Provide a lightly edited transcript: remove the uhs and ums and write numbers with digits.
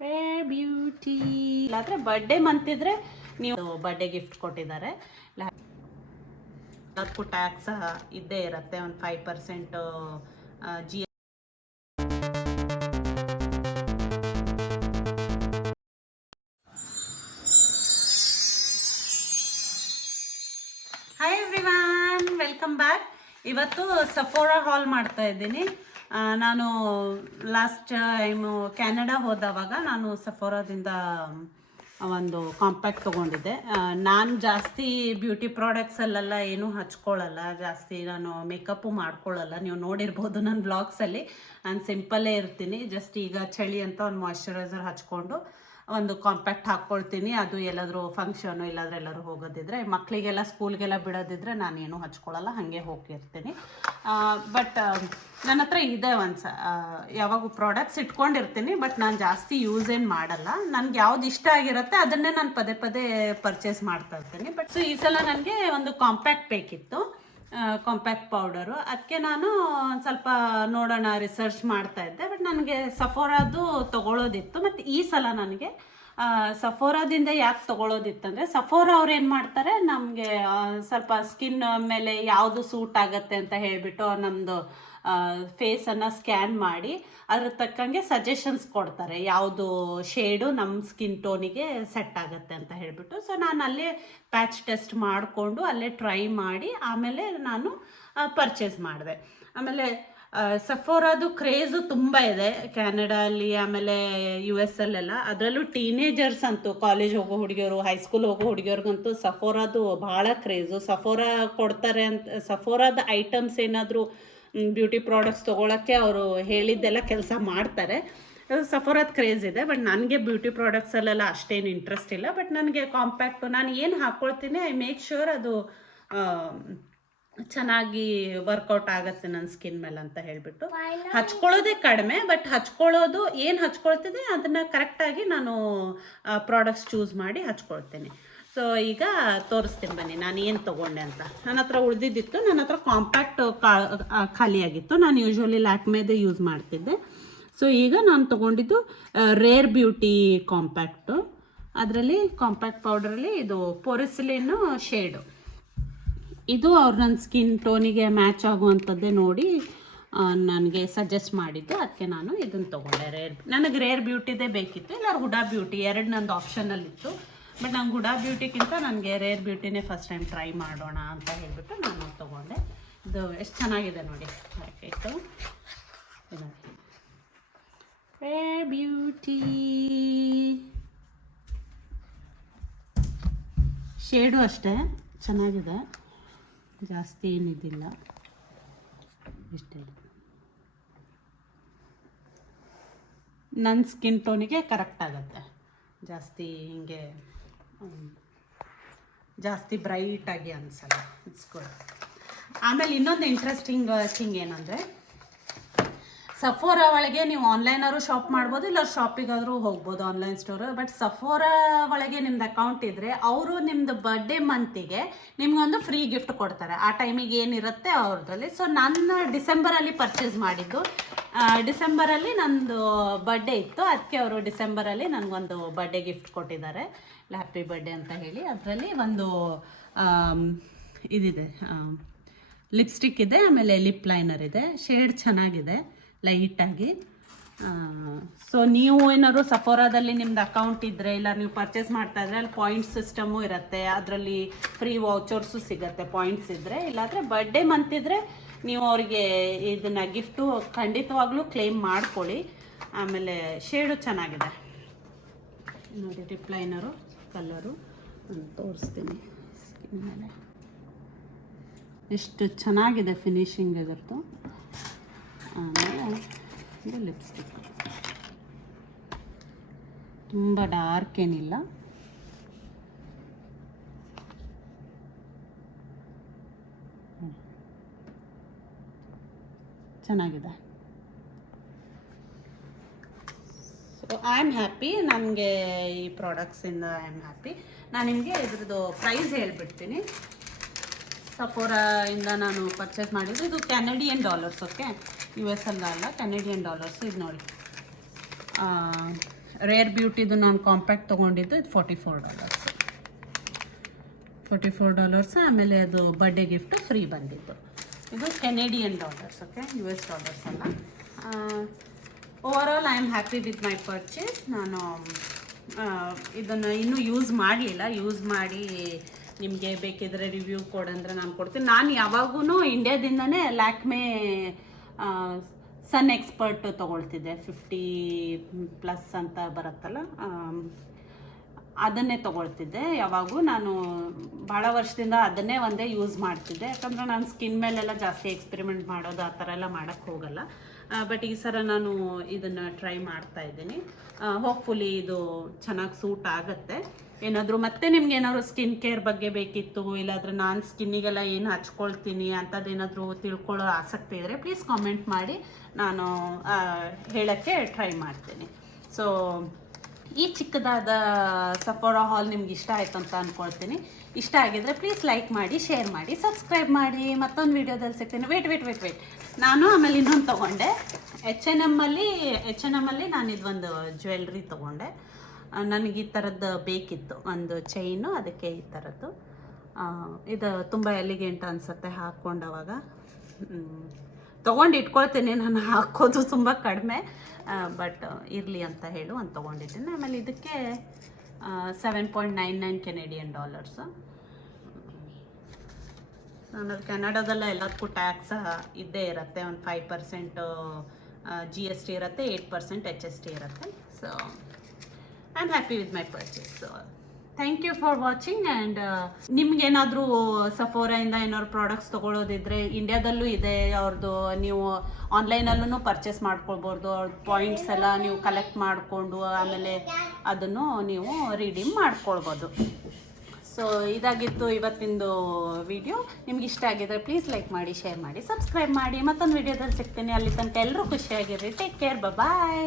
Beauty. ಇಲ್ಲಾಂದರೆ birthday month ಇದ್ದರೆ ನೀವು ಬರ್ಡೇ ಗಿಫ್ಟ್ ಕೊಟ್ಟಿದ್ದಾರೆ. ಅದಕ್ಕೂ ಟ್ಯಾಕ್ಸ್ ಇದ್ದೇ ಇರುತ್ತೆ, ಒಂದು 5% G. Hi everyone, welcome back. ಇವತ್ತು ಸಫೋರಾ ಹಾಲ್ ಮಾಡ್ತಾ ಇದ್ದೀನಿ. ನಾನು ಲಾಸ್ಟ್ ಟೈಮು ಕ್ಯಾನಡಾ ಹೋದವಾಗ ನಾನು ಸಫೋರಾದಿಂದ ಒಂದು ಕಾಂಪ್ಯಾಕ್ಟ್ ತೊಗೊಂಡಿದ್ದೆ. ನಾನು ಜಾಸ್ತಿ ಬ್ಯೂಟಿ ಪ್ರಾಡಕ್ಟ್ಸಲ್ಲೆಲ್ಲ ಏನೂ ಹಚ್ಕೊಳ್ಳಲ್ಲ, ಜಾಸ್ತಿ ನಾನು ಮೇಕಪ್ಪು ಮಾಡ್ಕೊಳ್ಳಲ್ಲ. ನೀವು ನೋಡಿರ್ಬೋದು ನನ್ನ ಬ್ಲಾಗ್ಸಲ್ಲಿ ನಾನು ಸಿಂಪಲ್ಲೇ ಇರ್ತೀನಿ. ಜಸ್ಟ್ ಈಗ ಚಳಿ ಅಂತ ಒಂದು ಮಾಯ್ಶ್ಚರೈಸರ್ ಹಚ್ಕೊಂಡು ಒಂದು ಕಾಂಪ್ಯಾಕ್ಟ್ ಹಾಕ್ಕೊಳ್ತೀನಿ. ಅದು ಎಲ್ಲಾದರೂ ಫಂಕ್ಷನು ಇಲ್ಲಾಂದ್ರೆ ಎಲ್ಲರೂ ಹೋಗೋದಿದ್ರೆ, ಮಕ್ಕಳಿಗೆಲ್ಲ ಸ್ಕೂಲ್ಗೆಲ್ಲ ಬಿಡೋದಿದ್ರೆ ನಾನು ಏನೂ ಹಚ್ಕೊಳ್ಳಲ್ಲ, ಹಾಗೆ ಹೋಗಿರ್ತೀನಿ. ಬಟ್ ನನ್ನ ಹತ್ರ ಇದೆ ಯಾವಾಗ ಪ್ರಾಡಕ್ಟ್ಸ್ ಇಟ್ಕೊಂಡಿರ್ತೀನಿ, ಬಟ್ ನಾನು ಜಾಸ್ತಿ ಯೂಸ್ ಏನು ಮಾಡಲ್ಲ. ನನಗೆ ಯಾವ್ದು ಇಷ್ಟ ಆಗಿರುತ್ತೆ ಅದನ್ನೇ ನಾನು ಪದೇ ಪದೇ ಪರ್ಚೇಸ್ ಮಾಡ್ತಾ ಇರ್ತೀನಿ. ಬಟ್ ಸೊ ಈ ಸಲ ನನಗೆ ಒಂದು ಕಾಂಪ್ಯಾಕ್ಟ್ ಬೇಕಿತ್ತು, ಕಾಂಪ್ಯಾಕ್ಟ್ ಪೌಡರು. ಅದಕ್ಕೆ ನಾನು ಒಂದು ಸ್ವಲ್ಪ ನೋಡೋಣ ರಿಸರ್ಚ್ ಮಾಡ್ತಾ ಇದ್ದೆ. ಬಟ್ ನನಗೆ ಸಫೋರಾದು ತೊಗೊಳೋದಿತ್ತು. ಮತ್ತು ಈ ಸಲ ನನಗೆ ಸಫೋರಾದಿಂದ ಯಾಕೆ ತೊಗೊಳೋದಿತ್ತಂದರೆ, ಸಫೋರಾ ಅವ್ರು ಏನು ಮಾಡ್ತಾರೆ, ನಮಗೆ ಸ್ವಲ್ಪ ಸ್ಕಿನ್ ಮೇಲೆ ಯಾವುದು ಸೂಟ್ ಆಗುತ್ತೆ ಅಂತ ಹೇಳಿಬಿಟ್ಟು ನಮ್ಮದು ಫೇಸನ್ನು ಸ್ಕ್ಯಾನ್ ಮಾಡಿ ಅದ್ರ ತಕ್ಕಂಗೆ ಸಜೆಷನ್ಸ್ ಕೊಡ್ತಾರೆ, ಯಾವುದು ಶೇಡು ನಮ್ಮ ಸ್ಕಿನ್ ಟೋನಿಗೆ ಸೆಟ್ ಆಗುತ್ತೆ ಅಂತ ಹೇಳಿಬಿಟ್ಟು. ಸೊ ನಾನು ಅಲ್ಲೇ ಪ್ಯಾಚ್ ಟೆಸ್ಟ್ ಮಾಡಿಕೊಂಡು ಅಲ್ಲೇ ಟ್ರೈ ಮಾಡಿ ಆಮೇಲೆ ನಾನು ಪರ್ಚೇಸ್ ಮಾಡಿದೆ. ಆಮೇಲೆ ಸಫೋರಾದು ಕ್ರೇಜು ತುಂಬ ಇದೆ ಕ್ಯಾನಡಾ ಅಲ್ಲಿ, ಆಮೇಲೆ US ಅಲ್ಲೆಲ್ಲ. ಅದರಲ್ಲೂ ಟೀನೇಜರ್ಸ್ ಅಂತೂ, ಕಾಲೇಜ್ ಹೋಗೋ ಹುಡುಗಿಯರು, ಹೈಸ್ಕೂಲ್ ಹೋಗೋ ಹುಡುಗಿಯವ್ರಿಗಂತೂ ಸಫೋರಾದು ಭಾಳ ಕ್ರೇಜು. ಸಫೋರಾ ಕೊಡ್ತಾರೆ ಅಂತ, ಸಫೋರಾದ ಐಟಮ್ಸ್ ಏನಾದರೂ ಬ್ಯೂಟಿ ಪ್ರಾಡಕ್ಟ್ಸ್ ತೊಗೊಳಕ್ಕೆ ಅವರು ಹೇಳಿದ್ದೆಲ್ಲ ಕೆಲಸ ಮಾಡ್ತಾರೆ. ಸಫೋರಾದ ಕ್ರೇಜ್ ಇದೆ. ಬಟ್ ನನಗೆ ಬ್ಯೂಟಿ ಪ್ರಾಡಕ್ಟ್ಸಲ್ಲೆಲ್ಲ ಅಷ್ಟೇನು ಇಂಟ್ರೆಸ್ಟ್ ಇಲ್ಲ. ಬಟ್ ನನಗೆ ಕಾಂಪ್ಯಾಕ್ಟು ನಾನು ಏನು ಹಾಕ್ಕೊಳ್ತೀನಿ, ಐ ಮೇಕ್ ಶ್ಯೂರ್ ಅದು ಚೆನ್ನಾಗಿ ವರ್ಕೌಟ್ ಆಗುತ್ತೆ ನನ್ನ ಸ್ಕಿನ್ ಮೇಲೆ ಅಂತ ಹೇಳಿಬಿಟ್ಟು ಹಚ್ಕೊಳ್ಳೋದೇ ಕಡಿಮೆ. ಬಟ್ ಹಚ್ಕೊಳ್ಳೋದು ಏನು ಹಚ್ಕೊಳ್ತಿದೆ ಅದನ್ನು ಕರೆಕ್ಟಾಗಿ ನಾನು ಪ್ರಾಡಕ್ಟ್ಸ್ ಚೂಸ್ ಮಾಡಿ ಹಚ್ಕೊಳ್ತೀನಿ. ಸೊ ಈಗ ತೋರಿಸ್ತೀನಿ ಬನ್ನಿ ನಾನು ಏನು ತೊಗೊಂಡೆ ಅಂತ. ನನ್ನ ಹತ್ರ ಉಳಿದಿದ್ದಿತ್ತು, ನನ್ನ ಹತ್ರ ಕಾಂಪ್ಯಾಕ್ಟ್ ಖಾಲಿಯಾಗಿತ್ತು. ನಾನು ಯೂಶ್ವಲಿ ಲ್ಯಾಕ್ಮೇದೇ ಯೂಸ್ ಮಾಡ್ತಿದ್ದೆ. ಸೊ ಈಗ ನಾನು ತೊಗೊಂಡಿದ್ದು ರೇರ್ ಬ್ಯೂಟಿ ಕಾಂಪ್ಯಾಕ್ಟು. ಅದರಲ್ಲಿ ಕಾಂಪ್ಯಾಕ್ಟ್ ಪೌಡ್ರಲ್ಲಿ ಇದು ಪೊರಿಸಿಲಿನ್ನು ಶೇಡು. ಇದು ಅವ್ರು ನನ್ನ ಸ್ಕಿನ್ ಟೋನಿಗೆ ಮ್ಯಾಚ್ ಆಗುವಂಥದ್ದೇ ನೋಡಿ ನನಗೆ ಸಜೆಸ್ಟ್ ಮಾಡಿದ್ದು. ಅದಕ್ಕೆ ನಾನು ಇದನ್ನು ತೊಗೊಂಡೆ. ನನಗೆ ರೇರ್ ಬ್ಯೂಟಿದೇ ಬೇಕಿತ್ತು, ಇಲ್ಲ ಹುಡಾ ಬ್ಯೂಟಿ, ಎರಡು ನಂದು ಆಪ್ಷನಲ್ಲಿತ್ತು. ಬಟ್ ನಂಗೆ ಹುಡಾ ಬ್ಯೂಟಿಗಿಂತ ನನಗೆ ರೇರ್ ಬ್ಯೂಟಿನೇ ಫಸ್ಟ್ ಟೈಮ್ ಟ್ರೈ ಮಾಡೋಣ ಅಂತ ಹೇಳಿಬಿಟ್ಟು ನಾನು ತೊಗೊಂಡೆ. ಇದು ಎಷ್ಟು ಚೆನ್ನಾಗಿದೆ ನೋಡಿ ಪ್ಯಾಕೆಟು. ರೇರ್ ಬ್ಯೂಟಿ ಶೇಡು ಅಷ್ಟೇ ಚೆನ್ನಾಗಿದೆ, ಜಾಸ್ತಿ ಏನಿದಿಲ್ಲ, ಇಷ್ಟೇ. ನನ್ನ ಸ್ಕಿನ್ ಟೋನಿಗೆ ಕರೆಕ್ಟ್ ಆಗುತ್ತೆ, ಜಾಸ್ತಿ ಹಿಂಗೆ ಜಾಸ್ತಿ ಬ್ರೈಟಾಗಿ ಅನಿಸಲ್ಲ. It's good. ಆಮೇಲೆ ಇನ್ನೊಂದು ಇಂಟ್ರೆಸ್ಟಿಂಗ್ ಥಿಂಗ್ ಏನಂದರೆ, ಸಫೋರಾ ಒಳಗೆ ನೀವು ಆನ್ಲೈನಾದ್ರು ಶಾಪ್ ಮಾಡ್ಬೋದು, ಇಲ್ಲ ಶಾಪಿಗಾದರೂ ಹೋಗ್ಬೋದು, ಆನ್ಲೈನ್ ಸ್ಟೋರು. ಬಟ್ ಸಫೋರಾ ಒಳಗೆ ನಿಮ್ದು ಅಕೌಂಟ್ ಇದ್ದರೆ ಅವರು ನಿಮ್ಮದು ಬರ್ಡೇ ಮಂತಿಗೆ ನಿಮ್ಗೊಂದು ಫ್ರೀ ಗಿಫ್ಟ್ ಕೊಡ್ತಾರೆ. ಆ ಟೈಮಿಗೆ ಏನಿರುತ್ತೆ ಅವ್ರದ್ರಲ್ಲಿ. ಸೊ ನಾನು ಡಿಸೆಂಬರಲ್ಲಿ ಪರ್ಚೇಸ್ ಮಾಡಿದ್ದು. ಡಿಸೆಂಬರಲ್ಲಿ ನಂದು ಬರ್ಡೇ ಇತ್ತು, ಅದಕ್ಕೆ ಅವರು ಡಿಸೆಂಬರಲ್ಲಿ ನನಗೊಂದು ಬರ್ಡೇ ಗಿಫ್ಟ್ ಕೊಟ್ಟಿದ್ದಾರೆ, ಹ್ಯಾಪಿ ಬರ್ಡೇ ಅಂತ ಹೇಳಿ. ಅದರಲ್ಲಿ ಒಂದು ಇದಿದೆ, ಲಿಪ್ಸ್ಟಿಕ್ ಇದೆ, ಆಮೇಲೆ ಲಿಪ್ ಲೈನರ್ ಇದೆ. ಶೇಡ್ ಚೆನ್ನಾಗಿದೆ, ಲೈಟಾಗಿ. ಸೊ ನೀವು ಏನಾದ್ರು ಸಫೋರಾದಲ್ಲಿ ನಿಮ್ದು ಅಕೌಂಟ್ ಇದ್ದರೆ, ಇಲ್ಲ ನೀವು ಪರ್ಚೇಸ್ ಮಾಡ್ತಾ ಇದ್ರೆ ಅಲ್ಲಿ ಪಾಯಿಂಟ್ಸ್ ಸಿಸ್ಟಮು ಇರುತ್ತೆ, ಅದರಲ್ಲಿ ಫ್ರೀ ವೌಚರ್ಸು ಸಿಗುತ್ತೆ ಪಾಯಿಂಟ್ಸ್ ಇದ್ದರೆ. ಇಲ್ಲಾಂದರೆ ಬರ್ಡೇ ಮಂತ್ ಇದ್ದರೆ ನೀವು ಅವರಿಗೆ ಇದನ್ನು ಗಿಫ್ಟು ಖಂಡಿತವಾಗ್ಲೂ ಕ್ಲೇಮ್ ಮಾಡ್ಕೊಳ್ಳಿ. ಆಮೇಲೆ ಶೇಡು ಚೆನ್ನಾಗಿದೆ ನೋಡಿ, ಲಿಪ್ ಲೈನರು ಕಲರು ತೋರಿಸ್ತೀನಿ. ಸ್ಕಿನ್ ಮೇಲೆ ಎಷ್ಟು ಚೆನ್ನಾಗಿದೆ ಫಿನಿಶಿಂಗ್ ಇದರದ್ದು. ಆಮೇಲೆ ಇದು ಲಿಪ್ಸ್ಟಿಕ್ ತುಂಬ ಡಾರ್ಕ್ ಏನಿಲ್ಲ, ಚೆನ್ನಾಗಿದೆ. ಸೊ ಐ ಆಮ್ ಹ್ಯಾಪಿ, ನನಗೆ ಈ ಪ್ರಾಡಕ್ಟ್ಸಿಂದ ಐ ಆಮ್ ಹ್ಯಾಪಿ. ನಾನು ನಿಮಗೆ ಇದ್ರದ್ದು ಪ್ರೈಸ್ ಹೇಳ್ಬಿಡ್ತೀನಿ. ಸಫೋರಾ ಇಂದ ನಾನು ಪರ್ಚೇಸ್ ಮಾಡಿದ್ದು, ಇದು ಕೆನಡಿಯನ್ ಡಾಲರ್ಸ್. ಓಕೆ, US ಅಲ್ಲ, ಕೆನಡಿಯನ್ ಡಾಲರ್ಸ್. ಇದು ನೋಡಿ ರೇರ್ ಬ್ಯೂಟಿದು ನಾನು ಕಾಂಪ್ಯಾಕ್ಟ್ ತೊಗೊಂಡಿದ್ದು ಇದು $44. ಆಮೇಲೆ ಅದು ಬರ್ಡೇ ಗಿಫ್ಟು ಫ್ರೀ ಬಂದಿತ್ತು. ಇದು ಕೆನೆಡಿಯನ್ ಡಾಲರ್ಸ್, ಓಕೆ, US ಡಾಲರ್ಸ್ ಅಲ್ಲ. Overall I am happy with my purchase. ನಾನು ಇದನ್ನು ಇನ್ನೂ ಯೂಸ್ ಮಾಡಲಿಲ್ಲ. ಯೂಸ್ ಮಾಡಿ ನಿಮಗೆ ಬೇಕಿದ್ರೆ ರಿವ್ಯೂ ಕೊಡಂದ್ರೆ ನಾನು ಕೊಡ್ತೀನಿ. ನಾನು ಯಾವಾಗೂ ಇಂಡಿಯಾದಿಂದನೇ ಲ್ಯಾಕ್ಮೆ ಸನ್ ಎಕ್ಸ್ಪರ್ಟ್ ತೊಗೊಳ್ತಿದ್ದೆ, 50+ ಅಂತ ಬರುತ್ತಲ್ಲ, ಅದನ್ನೇ ತೊಗೊಳ್ತಿದ್ದೆ ಯಾವಾಗೂ. ನಾನು ಭಾಳ ವರ್ಷದಿಂದ ಅದನ್ನೇ ಒಂದೇ ಯೂಸ್ ಮಾಡ್ತಿದ್ದೆ, ಯಾಕಂದರೆ ನಾನು ಸ್ಕಿನ್ ಮೇಲೆಲ್ಲ ಜಾಸ್ತಿ ಎಕ್ಸ್ಪೆರಿಮೆಂಟ್ ಮಾಡೋದು ಆ ಥರ ಎಲ್ಲ ಮಾಡೋಕ್ಕೆ ಹೋಗಲ್ಲ. ಬಟ್ ಈ ಸಲ ನಾನು ಇದನ್ನು ಟ್ರೈ ಮಾಡ್ತಾ ಇದ್ದೀನಿ. ಹೋಪ್ಫುಲಿ ಇದು ಚೆನ್ನಾಗಿ ಸೂಟ್ ಆಗುತ್ತೆ. ಏನಾದರೂ ಮತ್ತೆ ನಿಮ್ಗೆ ಏನಾದರೂ ಸ್ಕಿನ್ ಕೇರ್ ಬಗ್ಗೆ ಬೇಕಿತ್ತು, ಇಲ್ಲಾಂದರೆ ನಾನು ಸ್ಕಿನ್ನಿಗೆಲ್ಲ ಏನು ಹಚ್ಕೊಳ್ತೀನಿ ಅಂಥದ್ದೇನಾದರೂ ತಿಳ್ಕೊಳ್ಳೋ ಆಸಕ್ತಿ ಇದ್ದರೆ ಪ್ಲೀಸ್ ಕಾಮೆಂಟ್ ಮಾಡಿ, ನಾನು ಹೇಳೋಕ್ಕೆ ಟ್ರೈ ಮಾಡ್ತೀನಿ. ಸೊ ಈ ಚಿಕ್ಕದಾದ ಸಫೋರಾ ಹಾಲ್ ನಿಮ್ಗೆ ಇಷ್ಟ ಆಯ್ತು ಅಂತ ಅಂದ್ಕೊಳ್ತೀನಿ. ಇಷ್ಟ ಆಗಿದ್ರೆ ಪ್ಲೀಸ್ ಲೈಕ್ ಮಾಡಿ, ಶೇರ್ ಮಾಡಿ, ಸಬ್ಸ್ಕ್ರೈಬ್ ಮಾಡಿ. ಮತ್ತೊಂದು ವೀಡಿಯೋದಲ್ಲಿ ಸಿಗ್ತೀನಿ. ವೇಟ್ ನಾನು ಆಮೇಲೆ ಇನ್ನೊಂದು ತೊಗೊಂಡೆ H&M ಅಲ್ಲಿ ನಾನು ಇದೊಂದು ಜ್ಯುವೆಲ್ರಿ ತೊಗೊಂಡೆ. ನನಗೆ ಈ ಥರದ್ದು ಬೇಕಿತ್ತು, ಒಂದು ಚೈನು, ಅದಕ್ಕೆ ಈ ಥರದ್ದು. ಇದು ತುಂಬ ಎಲಿಗೆಂಟ್ ಅನಿಸುತ್ತೆ ಹಾಕ್ಕೊಂಡವಾಗ. ತೊಗೊಂಡು ಇಟ್ಕೊಳ್ತೀನಿ, ನಾನು ಹಾಕೋದು ತುಂಬ ಕಡಿಮೆ, ಬಟ್ ಇರಲಿ ಅಂತ ಹೇಳು ಒಂದು ತೊಗೊಂಡಿದ್ದೀನಿ. ಆಮೇಲೆ ಇದಕ್ಕೆ $7.99 ಕೆನೆಡಿಯನ್ ಡಾಲರ್ಸು. ಆಮೇಲೆ ಕೆನಡಾದಲ್ಲ ಎಲ್ಲದಕ್ಕೂ ಟ್ಯಾಕ್ಸ್ ಇದ್ದೇ ಇರುತ್ತೆ. ಒಂದು 5% GST ಇರುತ್ತೆ, 8% HST ಇರುತ್ತೆ. So I am happy with my purchase. So thank you for watching. And ನಿಮ್ಗೇನಾದರೂ ಸಫೋರಾಯಿಂದ ಏನಾದ್ರು ಪ್ರಾಡಕ್ಟ್ಸ್ ತೊಗೊಳ್ಳೋದಿದ್ರೆ ಇಂಡಿಯಾದಲ್ಲೂ ಇದೆ ಅವ್ರದ್ದು, ನೀವು ಆನ್ಲೈನಲ್ಲೂ ಪರ್ಚೇಸ್ ಮಾಡ್ಕೊಳ್ಬೋದು. ಅವ್ರದ್ದು ಪಾಯಿಂಟ್ಸ್ ಎಲ್ಲ ನೀವು ಕಲೆಕ್ಟ್ ಮಾಡಿಕೊಂಡು ಆಮೇಲೆ ಅದನ್ನು ನೀವು ರಿಡೀಮ್ ಮಾಡ್ಕೊಳ್ಬೋದು. ಸೊ ಇದಾಗಿತ್ತು ಇವತ್ತಿಂದು ವಿಡಿಯೋ. ನಿಮ್ಗೆ ಇಷ್ಟ ಆಗಿದ್ರೆ ಪ್ಲೀಸ್ ಲೈಕ್ ಮಾಡಿ, ಶೇರ್ ಮಾಡಿ, ಸಬ್ಸ್ಕ್ರೈಬ್ ಮಾಡಿ. ಮತ್ತೊಂದು ವಿಡಿಯೋದಲ್ಲಿ ಸಿಗ್ತೀನಿ. ಅಲ್ಲಿ ತನಕ ಎಲ್ಲರೂ ಖುಷಿಯಾಗಿರ್ರಿ. ಟೇಕ್ ಕೇರ್, ಬಾಯ್.